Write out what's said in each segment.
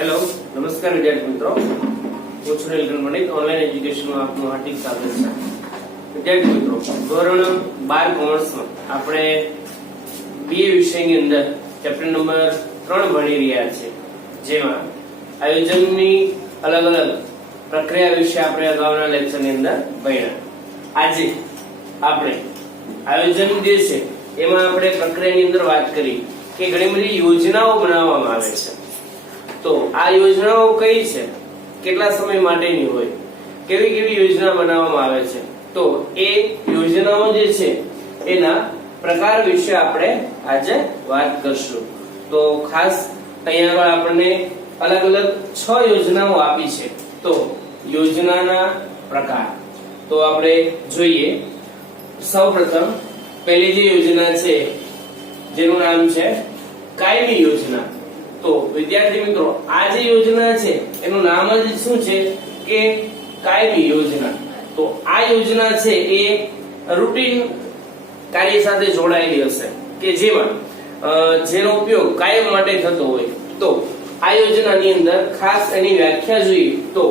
Hello, નમસ્કાર વિદ્યાર્થી મિત્રો, હું છું નીલકંઠ પંડિત. ઓનલાઈન એજ્યુકેશનમાં આપનું હાર્દિક સ્વાગત છે. વિદ્યાર્થી મિત્રો, ધોરણ 12 કોમર્સમાં આપણે BA વિષયની અંદર ચેપ્ટર નંબર 3 ભણી રહ્યા છીએ, જેમાં આયોજનની અલગ અલગ પ્રક્રિયા વિશે આપણે અગાઉના લેક્ચરની અંદર ભણ્યા. આજે આપણે આયોજન જે છે એમાં આપણે પ્રક્રિયાની અંદર વાત કરી કે ઘણી બધી યોજનાઓ બનાવવામાં આવે છે. તો આ યોજનાઓ કઈ છે, કેટલા સમય માટેની હોય, કેવી કેવી યોજના બનાવવામાં આવે છે, તો એ યોજનાઓ જે છે એના પ્રકાર વિશે આપણે આજે વાત કરશું. તો ખાસ અહીંયા આપણને અલગ અલગ 6 યોજનાઓ આપી છે. તો યોજનાના પ્રકાર તો આપણે જોઈએ. સૌપ્રથમ પહેલી જે યોજના છે જેનું નામ છે કાયમી યોજના. તો વિદ્યાર્થી મિત્રો, આ જે યોજના છે એનું નામ જ શું છે કે કાયમી યોજના. તો આ યોજના છે એ રૂટીન કાર્ય સાથે જોડાયેલી હશે કે જેમાં જેનો ઉપયોગ કાયમ માટે થતો હોય. તો આ યોજનાની અંદર ખાસ એની વ્યાખ્યા જોઈએ તો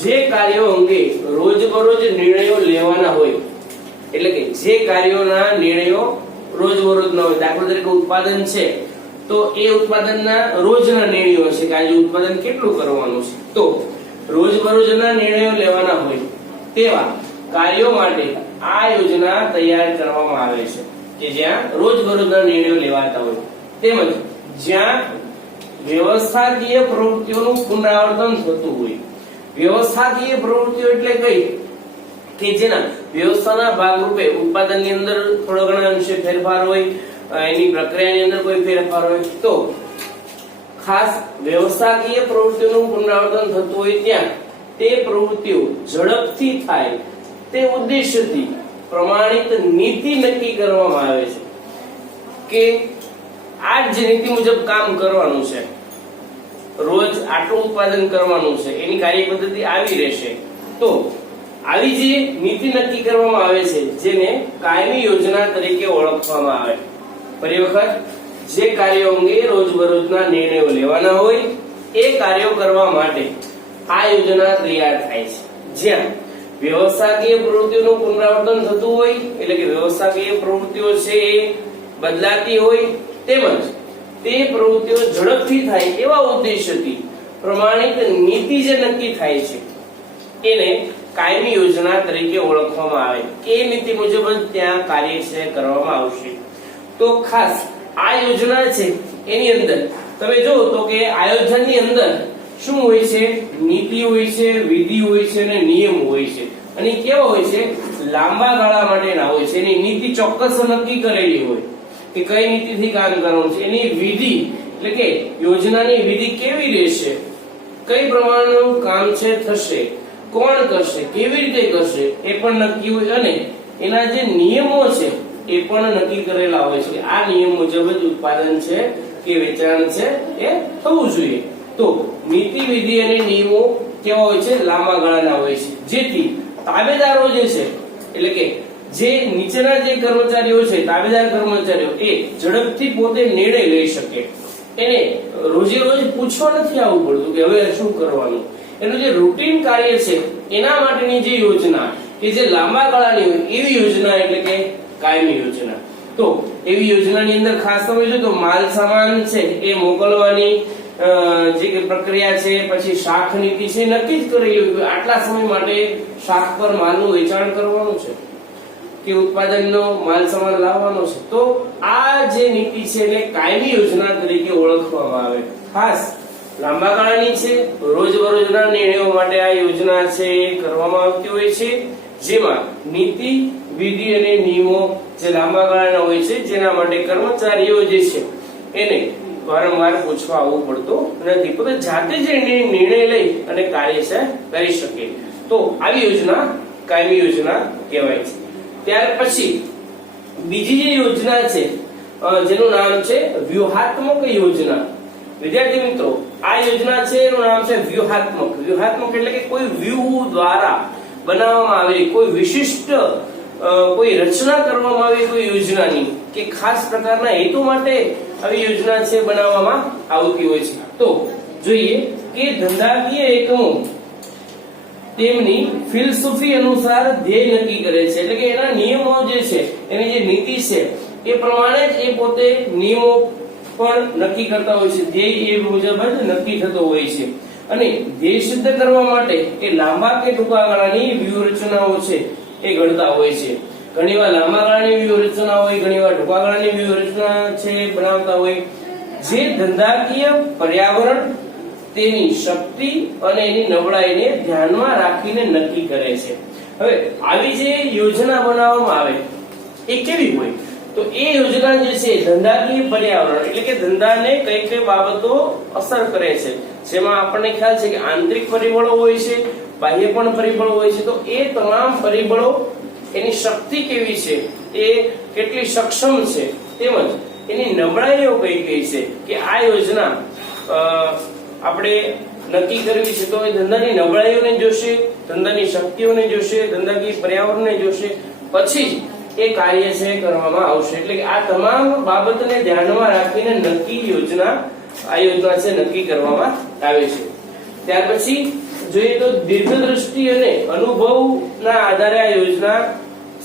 જે કાર્યો અંગે રોજબરોજ નિર્ણયો લેવાના હોય, એટલે કે જે કાર્યોના નિર્ણયો રોજબરોજના હોય. દાખલા તરીકે ઉત્પાદન છે તો એ ઉત્પાદનના રોજના નિર્ણયો છે કે આજે ઉત્પાદન કેટલું કરવાનું છે. તો રોજબરોજના નિર્ણયો લેવાના હોય તેવા કાર્યો માટે આ યોજના તૈયાર કરવામાં આવે છે કે જ્યાં રોજબરોજના નિર્ણયો લેવાતા હોય, તેમજ જ્યાં વ્યવસ્થાકીય પ્રવૃત્તિઓનું પુનરાવર્તન થતું હોય. વ્યવસ્થાકીય પ્રવૃત્તિઓ એટલે કઈ કે જેના વ્યવસ્થાના ભાગરૂપે ઉત્પાદનની અંદર થોડો ઘણા અંશે ફેરફાર હોય, એની પ્રક્રિયાની અંદર કોઈ ફેરફાર હોય. તો ખાસ વ્યવસ્થાકીય પ્રવૃત્તિઓનું પુનરાવર્તન થતું હોય ત્યાં તે પ્રવૃત્તિઓ ઝડપથી થાય તે ઉદ્દેશ્યથી પ્રમાણિત નીતિ નક્કી કરવામાં આવે છે કે આ જ નીતિ મુજબ કામ કરવાનું છે, રોજ આટલું ઉત્પાદન કરવાનું છે, એની કાર્ય પદ્ધતિ આવી રહેશે. તો આવી જે નીતિ નક્કી કરવામાં આવે છે જેને કાયમી યોજના તરીકે ઓળખવામાં આવે. ફરી વખત, જે કાર્યો અંગે રોજબરોજના નિર્ણયો લેવાના હોય એ કાર્યો કરવા માટે આ યોજના તૈયાર થાય છે. જ્યાં વ્યવસ્થાકીય પ્રવૃત્તિઓનું પુનરાવર્તન થતું હોય, એટલે કે વ્યવસ્થાકીય પ્રવૃત્તિઓ છે એ બદલાતી હોય, તેમજ તે પ્રવૃત્તિઓ ઝડપથી થાય એવા ઉદ્દેશ્યથી પ્રમાણિત નીતિ જે નક્કી થાય છે એને કાયમી યોજના તરીકે ઓળખવામાં આવે. એ નીતિ મુજબ જ ત્યાં કાર્ય છે કરવામાં આવશે. તો ખાસ આ યોજના છે એની અંદર તમે જો તો કે આયોજનની અંદર શું હોય છે, નીતિ હોય છે, વિધિ હોય છે અને નિયમ હોય છે. અને કેવા હોય છે, લાંબા ગાળા માટેના હોય છે. એની નીતિ ચોક્કસ નક્કી કરેલી હોય કે કઈ નીતિથી કામ કરવાનું છે. એની વિધિ એટલે કે યોજનાની વિધિ કેવી રહેશે, કઈ પ્રમાણનું કામ છે થશે, કોણ કરશે, કેવી રીતે કરશે એ પણ નક્કી હોય. અને એના જે નિયમો છે એ પણ નક્કી કરેલા હોય છે. આ નિયમ મુજબ જ ઉત્પાદન છે કે વેચાણ છે એ થવું જોઈએ. તો નીતિ, વિધિ અને નિયમો કેવા હોય છે, લાંબા ગાળાના હોય છે, જેથી તાબેદારો જે છે એટલે કે જે નીચેના જે કર્મચારીઓ છે, તાબેદાર કર્મચારીઓ એ ઝડપથી પોતે નિર્ણય લઈ શકે. એને રોજે રોજ પૂછવા નથી આવવું પડતું કે હવે શું કરવાનું. એનું જે રૂટીન કાર્ય છે એના માટેની જે યોજના કે જે લાંબા ગાળાની હોય એવી યોજના એટલે કે કાયમી યોજના. તો એવી યોજનાની અંદર ખાસ તમે જો તો માલ સામાન છે એ મોકલવાની જે પ્રક્રિયા છે, પછી શાખ નીતિ છે નક્કી જ કરેલી હોય આટલા સમય માટે શાખ પર માલનું વેચાણ કરવાનું છે કે ઉત્પાદનનો માલ સામાન લાવવાનો છે. તો આ જે નીતિ છે એટલે કાયમી યોજના તરીકે ઓળખવામાં આવે. ખાસ લાંબા ગાળાની છે, રોજબરોજના નિર્ણયો માટે આ યોજના છે કરવામાં આવતી હોય છે, જેમાં નીતિ, વિધિ અને નિયમો જે લાંબા ગાળાના હોય છે જેના માટે કર્મચારીઓ જે છે એને વારંવાર પૂછવા આવવું પડતું નથી, પોતે જાતે જ નિર્ણય લઈ અને કાર્ય છે કરી શકે. તો આવી યોજના કાયમી યોજના કહેવાય છે. ત્યાર પછી બીજી જે યોજના છે જેનું નામ છે વ્યૂહાત્મક યોજના. વિદ્યાર્થી મિત્રો, આ યોજના છે એનું નામ છે વ્યૂહાત્મક. વ્યૂહાત્મક એટલે કે કોઈ વ્યૂહ દ્વારા બનાવવામાં આવેલી કોઈ વિશિષ્ટ કોઈ રચના કરવામાં આવી કોઈ યોજનાની કે ખાસ પ્રકારના હેતુ માટે આવી યોજના છે બનાવવામાં આવતી હોય છે. તો જોઈએ કે ધંધાકીય એકમો તેમની ફિલસૂફી અનુસાર ધ્યેય નક્કી કરે છે, એટલે કે એના નિયમો જે છે, એની જે નીતિ છે એ પ્રમાણે જ એ પોતે નિયમો પણ નક્કી કરતા હોય છે, ધ્યેય એ મુજબ જ નક્કી થતો હોય છે. અને ધ્યેય સિદ્ધ કરવા માટે એ લાંબા કે ટૂંકા ગાળાની વ્યૂહરચનાઓ છે એ ઘડતા હોય છે. ઘણીવાર લાંબા ગાળાની વ્યૂહરચના હોય, ઘણીવાર ટૂંકા ગાળાની વ્યૂહરચના છે બનાવતા હોય, જે ધંધાકીય પર્યાવરણ, તેની શક્તિ અને એની નબળાઈને ધ્યાનમાં રાખીને નક્કી કરે છે. હવે આવી જે યોજના બનાવવામાં આવે એ કેવી હોય? તો એ યોજના જે છે ધંધાકીય પર્યાવરણ એટલે કે ધંધાને કઈ કઈ બાબતો અસર કરે છે, જેમાં આપણને ખ્યાલ છે કે આંતરિક પરિબળો હોય છે, બાહ્ય પણ પરિબળો હોય છે. તો એ તમામ પરિબળો, એની શક્તિ કેવી છે, એ કેટલી સક્ષમ છે, તેમજ એની નબળાઈઓ કઈ કઈ છે કે આ યોજના આપણે નક્કી કરવી છે. તો એ ધંધાની નબળાઈઓને જોશે, ધંધાની શક્તિઓને જોશે, ધંધાકીય પર્યાવરણને જોશે, પછી જ એ કાર્ય છે કરવામાં આવશે. એટલે કે આ તમામ બાબતને ધ્યાનમાં રાખીને નક્કી યોજના, આ યોજના છે નક્કી કરવામાં આવે છે. ત્યાર પછી જોઈએ તો દીર્ઘદ્રષ્ટિ અને અનુભવના આધારે આ યોજના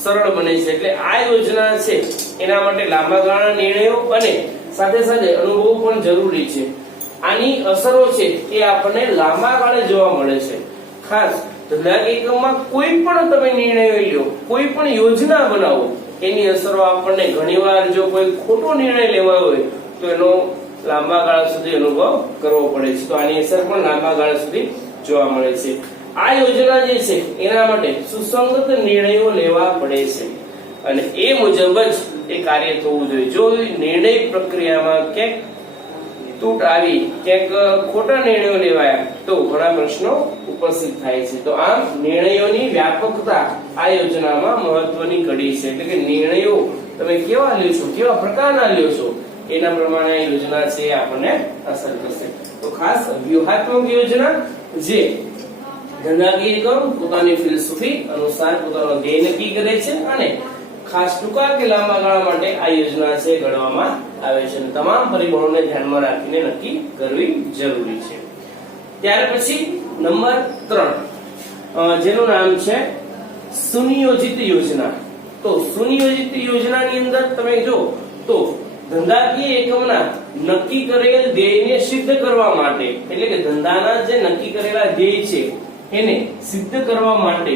સરળ બને છે. એટલે આ યોજના છે એના માટે લાંબા ગાળાના નિર્ણયો અને સાથે સાથે અનુભવ પણ જરૂરી છે. આની અસરો છે એ આપણને લાંબા ગાળે જોવા મળે છે. ખાસ ધંધાકીય એકમમાં કોઈ પણ તમે નિર્ણયો લ્યો, કોઈ પણ યોજના બનાવો, એની અસરો આપણને ઘણીવાર જો કોઈ ખોટો નિર્ણય લેવાયો હોય તો એનો લાંબા ગાળા સુધી અનુભવ કરવો પડે છે. તો આની અસર પણ લાંબા ગાળા સુધી જોવા મળે છે. આ યોજના જે છે એના માટે સુસંગત નિર્ણયો લેવા પડે છે અને એ મુજબ જ એ કાર્ય થવું જોઈએ. જો નિર્ણય પ્રક્રિયામાં ક્યાંક તૂટ આવી, ક્યાંક ખોટા નિર્ણયો લેવાયા તો ઘણા પ્રશ્નો ઉપસ્થિત થાય છે. તો આમ નિર્ણયોની વ્યાપકતા આ યોજનામાં મહત્વની કડી છે. એટલે કે નિર્ણયો તમે કેવા લ્યો છો, કેવા પ્રકારના લ્યો છો, એના પ્રમાણે આ યોજના છે આપણને અસર કરશે. તો ખાસ વ્યૂહાત્મક યોજના જે ધંધાકીય એકમ પોતાની ફિલસૂફી અનુસાર પોતાનો ધ્યેય નક્કી કરે છે અને ખાસ ટૂંકા કે લાંબા ગાળા માટે આ યોજના છે ઘડવામાં આવે છે અને તમામ પરિબળોને ધ્યાનમાં રાખીને નક્કી કરવી જરૂરી છે. ત્યાર પછી નંબર 3 જેનું નામ છે સુનિયોજિત યોજના. તો સુનિયોજિત યોજનાની અંદર તમે જો તો ધંધાકીય એકમના નક્કી કરેલ ધ્યેયને સિદ્ધ કરવા માટે, એટલે કે ધંધાના જે નક્કી કરેલા ધ્યેય છે એને સિદ્ધ કરવા માટે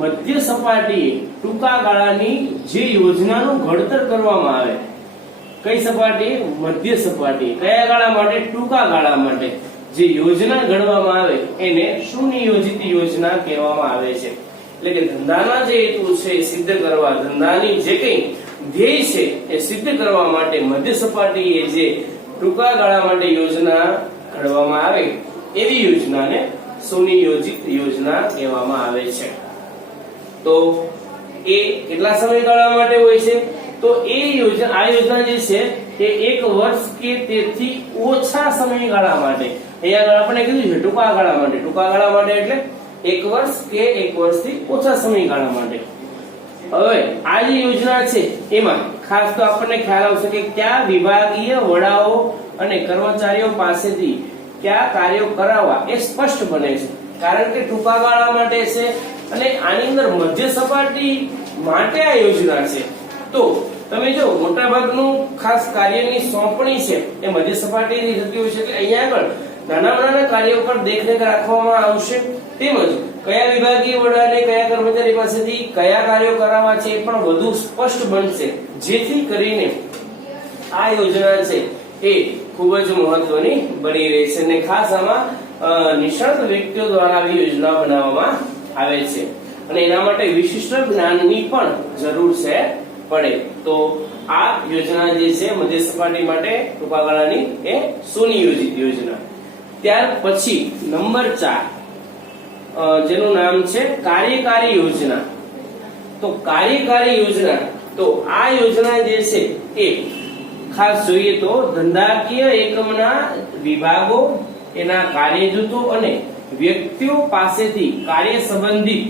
મધ્ય સપાટીએ ટૂંકા ગાળાની જે યોજનાનું ઘડતર કરવામાં આવે. કઈ સપાટી? મધ્ય સપાટી. કયા ગાળા માટે? ટૂંકા ગાળા માટે જે યોજના ઘડવામાં આવે એને સુનિયોજિત યોજના કહેવામાં આવે છે. એટલે કે ધંધાના જે હેતુ છે એ સિદ્ધ કરવા, ધંધાની જે કઈ ધ્યેય છે એ સિદ્ધ કરવા માટે મધ્ય સપાટીએ જે ટૂંકા ગાળા માટે યોજના ઘડવામાં આવે એવી યોજનાને સુનિયોજિત યોજના કહેવામાં આવે છે. તો એ કેટલા સમયગાળા માટે હોય છે? તો એ યોજના, આ યોજના જે છે એ 1 વર્ષ કે તેથી ઓછા સમયગાળા માટે. અહીંયા આપણે કીધું છે ટૂંકા ગાળા માટે. ટૂંકા ગાળા માટે એટલે 1 વર્ષ કે 1 વર્ષથી ઓછા સમયગાળા માટે. હવે આ જે યોજના છે એમાં ખાસ તો આપણને ખ્યાલ આવશે કે કયા વિભાગીય વડાઓ અને કર્મચારીઓ પાસેથી કયા કાર્યો કરાવવા એ સ્પષ્ટ બને છે. કારણ કે ટૂંકા ગાળા માટે છે અને આની અંદર મધ્ય સપાટી માટે આ યોજના છે. તો તમે જો મોટા ભાગનું ખાસ કાર્યની સોંપણી છે એ મધ્ય સપાટીની થતી હોય છે. એટલે અહીંયા આગળ નાના કાર્યો પર દેખરેખ રાખવામાં આવશે, તેમજ કયા વિભાગીય વડાને કયા કર્મચારી પાસેથી કયા કાર્યો કરાવવા છે એ પણ વધુ સ્પષ્ટ બનશે, જેથી કરીને આ યોજના છે એ ખૂબ જ મહત્વની બની રહી છે. અને ખાસ આમાં નિષ્ણાત વ્યક્તિઓ દ્વારા આવી યોજના બનાવવામાં આવે છે અને એના માટે વિશિષ્ટ જ્ઞાનની પણ જરૂર છે પડે. તો આ યોજના જે છે મધ્ય સપાટી માટે ટૂંકા ગાળાની એ સુનિયોજિત યોજના. ત્યાર પછી નંબર 4 જેનું નામ છે કાર્યકારી યોજના. તો કાર્યકારી યોજના, તો આ યોજના જે છે એ ખાસ જોઈએ તો ધંધાકીય એકમના વિભાગો, એના કાર્ય જૂથો અને વ્યક્તિઓ પાસેથી કાર્ય સંબંધિત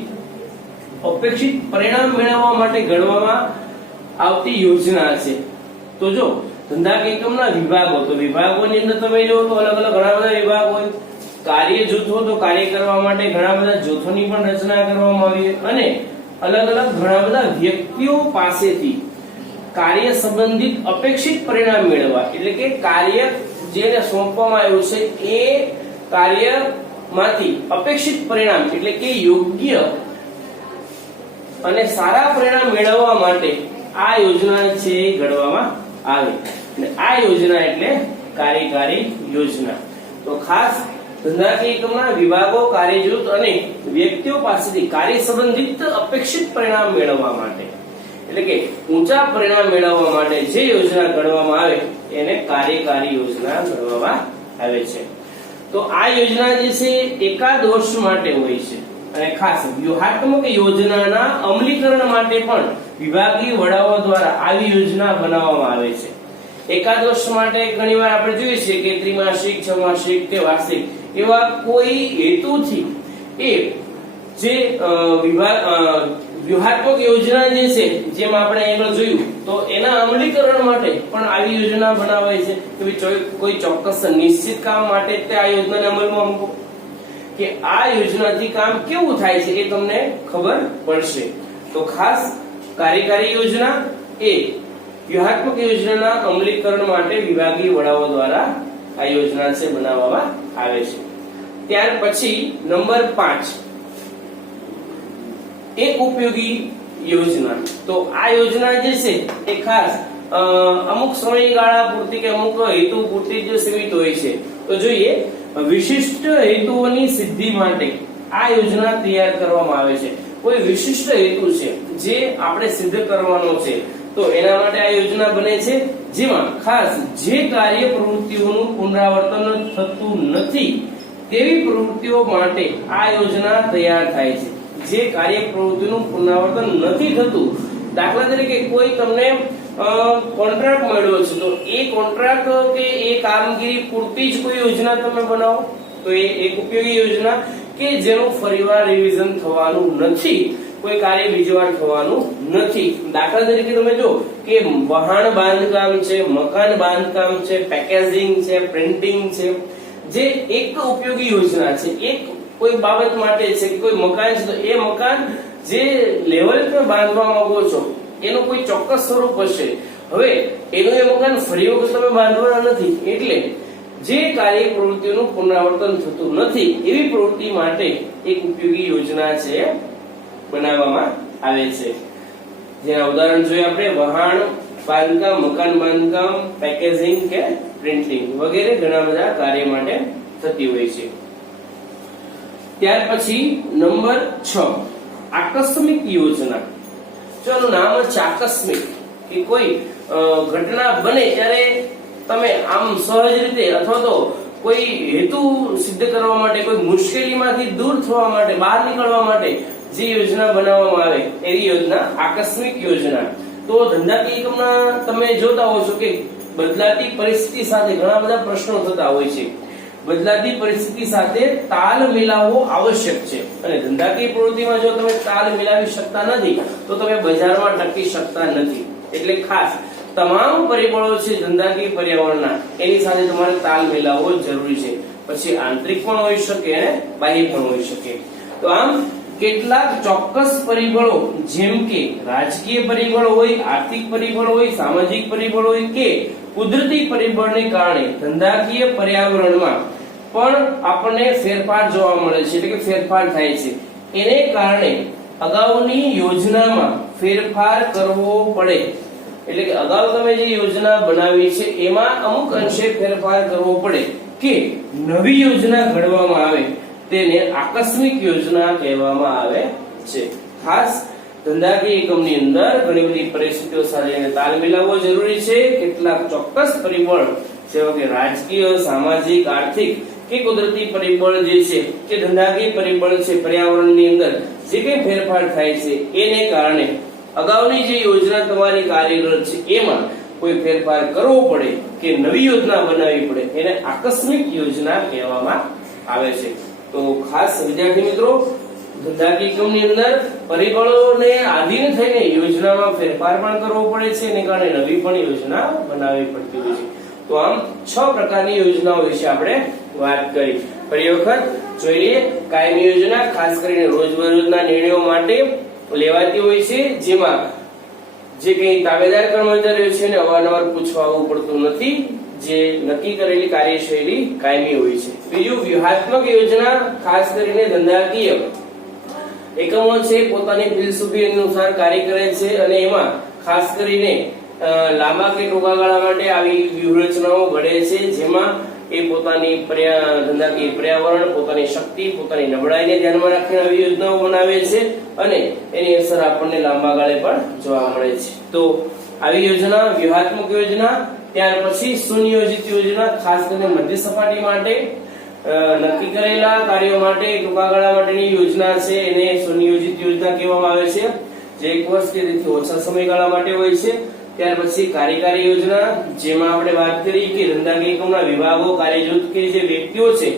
અપેક્ષિત પરિણામ મેળવવા માટે ઘડવામાં આવતી યોજના છે. તો જો ધંધાકીય એકમના વિભાગો, તો વિભાગોની અંદર તમે જો તો અલગ અલગ ઘણા બધા વિભાગ હોય. કાર્ય જૂથો, તો કાર્ય કરવા માટે ઘણા બધા જૂથોની પણ રચના કરવામાં આવી અને અલગ અલગ ઘણા બધા વ્યક્તિઓ પાસેથી કાર્ય સંબંધિત અપેક્ષિત પરિણામ મેળવવા, એટલે કે કાર્ય જેને સોંપવામાં આવ્યું છે એ કાર્યમાંથી અપેક્ષિત પરિણામ એટલે કે યોગ્ય અને સારા પરિણામ મેળવવા માટે આ યોજના છે એ ઘડવામાં આવે અને આ યોજના એટલે કાર્યકારી યોજના. તો ખાસ ધંધાકીય એકમના વિભાગો, કાર્ય જૂથ અને વ્યક્તિઓ પાસેથી કાર્ય સંબંધિત અપેક્ષિત પરિણામ મેળવવા માટે એટલે કે ઊંચા પરિણામ મેળવવા માટે જે યોજના ઘડવામાં આવે એને કાર્યકારી યોજના ગણવામાં આવે છે. તો આ યોજના જે છે એકાદ વર્ષ માટે હોય છે અને ખાસ વ્યૂહાત્મક યોજનાના અમલીકરણ માટે પણ વિભાગીય વડાઓ દ્વારા આવી યોજના બનાવવામાં આવે છે. એકાદ વર્ષ માટે ઘણીવાર આપણે જોઈએ છીએ કે ત્રિમાસિક, છમાસિક કે વાર્ષિક એવા કોઈ હેતુથી એ જે વ્યૂહાત્મક યોજના જે છે, જેમ આપણે આગળ જોયું, તો એના અમલીકરણ માટે પણ આવી યોજના બનાવાય છે કે કોઈ ચોક્કસ નિશ્ચિત કામ માટે તે આ યોજનાને અમલમાં મૂકો કે આ યોજનાથી કામ કેવું થાય છે એ તમને ખબર પડશે. તો ખાસ કાર્યકારી યોજના એ વ્યૂહાત્મક યોજનાના અમલીકરણ માટે વિભાગીય વડાઓ દ્વારા આ યોજના છે બનાવવામાં આવે છે. ત્યાર પછી નંબર 5 એક ઉપયોગી યોજના. તો આ યોજના જે છે એ ખાસ અમુક સમયગાળા પૂરતી કે અમુક હેતુ પૂરતી જ સીમિત હોય છે. તો જોઈએ, વિશિષ્ટ હેતુઓની સિદ્ધિ માટે આ યોજના તૈયાર કરવામાં આવે છે. કોઈ વિશિષ્ટ હેતુ છે જે આપણે સિદ્ધ કરવાનો છે તો એના માટે આ યોજના બને છે, જેમાં ખાસ જે કાર્ય પ્રવૃત્તિઓનું પુનરાવર્તન થતું નથી તેવી પ્રવૃત્તિઓ માટે આ યોજના તૈયાર થાય છે. જે કાર્ય પ્રવૃત્તિનું પુનરાવર્તન નથી થતું, દાખલા તરીકે કોઈ તમને કોન્ટ્રાક્ટ મળ્યો છે તો એ કોન્ટ્રાક્ટ કે એ કામગીરી પૂરતી જ કોઈ યોજના તમે બનાવો તો એ એક ઉપયોગી યોજના કે જેનું ફરીવાર રિવિઝન થવાનું નથી, કોઈ કાર્ય બીજી વાર થવાનું નથી. દાખલા તરીકે તમે જો કે વહાણ બાંધકામ છે, મકાન બાંધકામ છે, પેકેજિંગ છે, પ્રિન્ટિંગ છે, જે એક ઉપયોગી યોજના છે. એક કોઈ બાબત માટે છે કે કોઈ મકાન છે તો એ મકાન જે લેવલ પર બાંધવા માંગો છો એનું કોઈ ચોક્કસ સ્વરૂપ હશે. હવે એનું એ મકાન ફરી વખત તમે બાંધવાના નથી, એટલે જે કાર્ય પ્રવૃત્તિઓનું પુનરાવર્તન થતું નથી એવી પ્રવૃત્તિ માટે એક ઉપયોગી યોજના છે બનાવવામાં આવે છે. જેના ઉદાહરણ જોઈએ આપણે, વહાણ બાંધકામ, મકાન બાંધકામ, પેકેજિંગ કે પ્રિન્ટિંગ વગેરે ઘણા બધા કાર્ય માટે થતી હોય છે. ત્યાર પછી નંબર 6 આકસ્મિક યોજના. જો આનું નામ છે આકસ્મિક, કે કોઈ ઘટના બને ત્યારે તમે આમ સહજ રીતે અથવા તો કોઈ હેતુ સિદ્ધ કરવા માટે, કોઈ મુશ્કેલીમાંથી દૂર થવા માટે, બહાર નીકળવા માટે જે યોજના બનાવવામાં આવે એવી યોજના આકસ્મિક યોજના. તો ધંધાકીય એકમના તમે જોતા હો છો કે બદલાતી પરિસ્થિતિ સાથે ઘણા બધા પ્રશ્નો થતા હોય છે. બદલાતી પરિસ્થિતિ સાથે તાલ મિલાવવો આવશ્યક છે અને ધંધાકીય પ્રવૃત્તિમાં જો તમે તાલ મિલાવી શકતા નથી તો તમે બજારમાં ટકી શકતા નથી. એટલે ખાસ તમામ પરિબળો છે ધંધાકીય પર્યાવરણના, એની સાથે તમારે તાલ મિલાવવો જરૂરી છે. પછી આંતરિક પણ હોઈ શકે અને બાહ્ય પણ હોઈ શકે. તો આમ કેટલાક ચોક્કસ પરિબળો જેમ કે રાજકીય પરિબળ હોય, આર્થિક પરિબળ હોય, સામાજિક પરિબળ હોય કે કુદરતી પરિબળને કારણે ધંધાકીય પર્યાવરણમાં પણ આપણને ફેરફાર જોવા મળે છે, એટલે કે ફેરફાર થાય છે. એને કારણે અગાઉની યોજનામાં ફેરફાર કરવો પડે. એટલે કે અગાઉ તમે જે યોજના બનાવી છે એમાં અમુક અંશે ફેરફાર કરવો પડે કે નવી યોજના ઘડવામાં આવે, તેને આકસ્મિક યોજના કહેવામાં આવે છે. ખાસ ધંધાકીય એકમની અંદર ઘણી બધી પરિસ્થિતિઓ સાથે તાલ મિલાવવો જરૂરી છે. કેટલાક ચોક્કસ પરિબળ જેવા કે રાજકીય, સામાજિક, આર્થિક કે કુદરતી પરિબળ જે છે કે ધંધાકીય પરિબળ છે, પર્યાવરણની અંદર જે કંઈ ફેરફાર થાય છે એને કારણે અગાઉની જે યોજના તમારી કાર્યરત છે એમાં કોઈ ફેરફાર કરવો પડે કે નવી યોજના બનાવવી પડે, એને આકસ્મિક યોજના કહેવામાં આવે છે. તો ખાસ વિદ્યાર્થી મિત્રો, ધંધાકીય એકમની અંદર પરિબળોને આધીન થઈને યોજનામાં ફેરફાર પણ કરવો પડે છે, એને કારણે નવી પણ યોજના બનાવવી પડતી હોય છે. તો આમ 6 પ્રકારની યોજનાઓ વિશે આપણે વાત કરી. ફરી વખત જોઈએ, કાયમી યોજના ખાસ કરીને રોજબરોજના નિર્ણયો માટે લેવાતી હોય છે, જેમાં જે કઈ તાબેદાર કર્મચારીઓ છે ને અવારનવાર પૂછવા આવવું પડતું નથી, જે નક્કી કરેલી કાર્યશૈલી કાયમી હોય છે. બીજું, વ્યૂહાત્મક યોજના ખાસ કરીને ધંધાકીય એકમો છે પોતાની ફિલસૂફી અનુસાર કાર્ય કરે છે અને એમાં ખાસ કરીને લાંબા કે ટૂંકા ગાળા માટે આવી વ્યૂહરચનાઓ ઘડે છે, જેમાં એ પોતાની ધંધાકીય પર્યાવરણ, પોતાની શક્તિ, પોતાની નબળાઈને ધ્યાનમાં રાખીને આવી યોજનાઓ બનાવે છે અને એની અસર આપણને લાંબા ગાળે પણ જોવા મળે છે. તો આવી યોજના વ્યૂહાત્મક યોજના. ત્યાર પછી સુનિયોજિત યોજના ખાસ કરીને મધ્ય સપાટી માટે નક્કી કરેલા કાર્યો માટે ટૂંકા ગાળા માટેની યોજના છે, એને સુનિયોજિત યોજના કહેવામાં આવે છે, જે 1 વર્ષ કે તેથી ઓછા સમયગાળા માટે હોય છે. ત્યાર પછી કાર્યકારી યોજના, જેમાં આપણે વાત કરી કે ધંધાકીય એકમના વિભાગો, કાર્યજૂથ કે જે વ્યક્તિઓ છે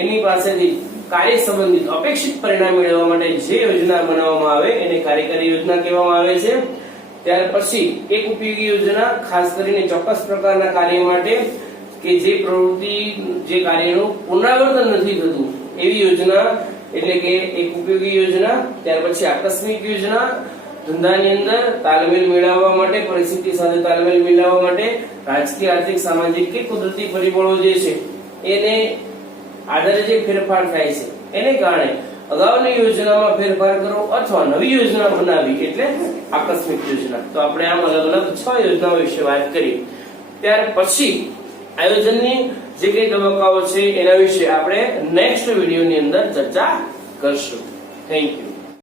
એની પાસેથી કાર્ય સંબંધિત અપેક્ષિત પરિણામ મેળવવા માટે જે યોજના બનાવવામાં આવે એને કાર્યકારી યોજના કહેવામાં આવે છે. ત્યાર પછી એક ઉપયોગી યોજના, ખાસ કરીને ચોક્કસ પ્રકારના કાર્ય માટે કે જે પ્રવૃત્તિ, જે કાર્યનું પુનરાવર્તન નથી થતું એવી યોજના એટલે કે એક ઉપયોગી યોજના. ત્યાર પછી આકસ્મિક યોજના, ધંધાની અંદર તાલમેલ મેળવવા માટે, પરિસ્થિતિ સાથે તાલમેલ મેળવવા માટે રાજકીય, આર્થિક, સામાજિક કે કુદરતી પરિબળો જે છે એને આધારે જે ફેરફાર થાય છે એને કારણે અગાઉની યોજનામાં ફેરફાર કરવો અથવા નવી યોજના બનાવવી એટલે આકસ્મિક યોજના. તો આપણે આમ અલગ અલગ 6 યોજનાઓ વિશે વાત કરી. ત્યાર પછી આયોજનની જે કઈ તબક્કાઓ છે એના વિશે આપણે નેક્સ્ટ વિડીયોની અંદર ચર્ચા કરશું. Thank you.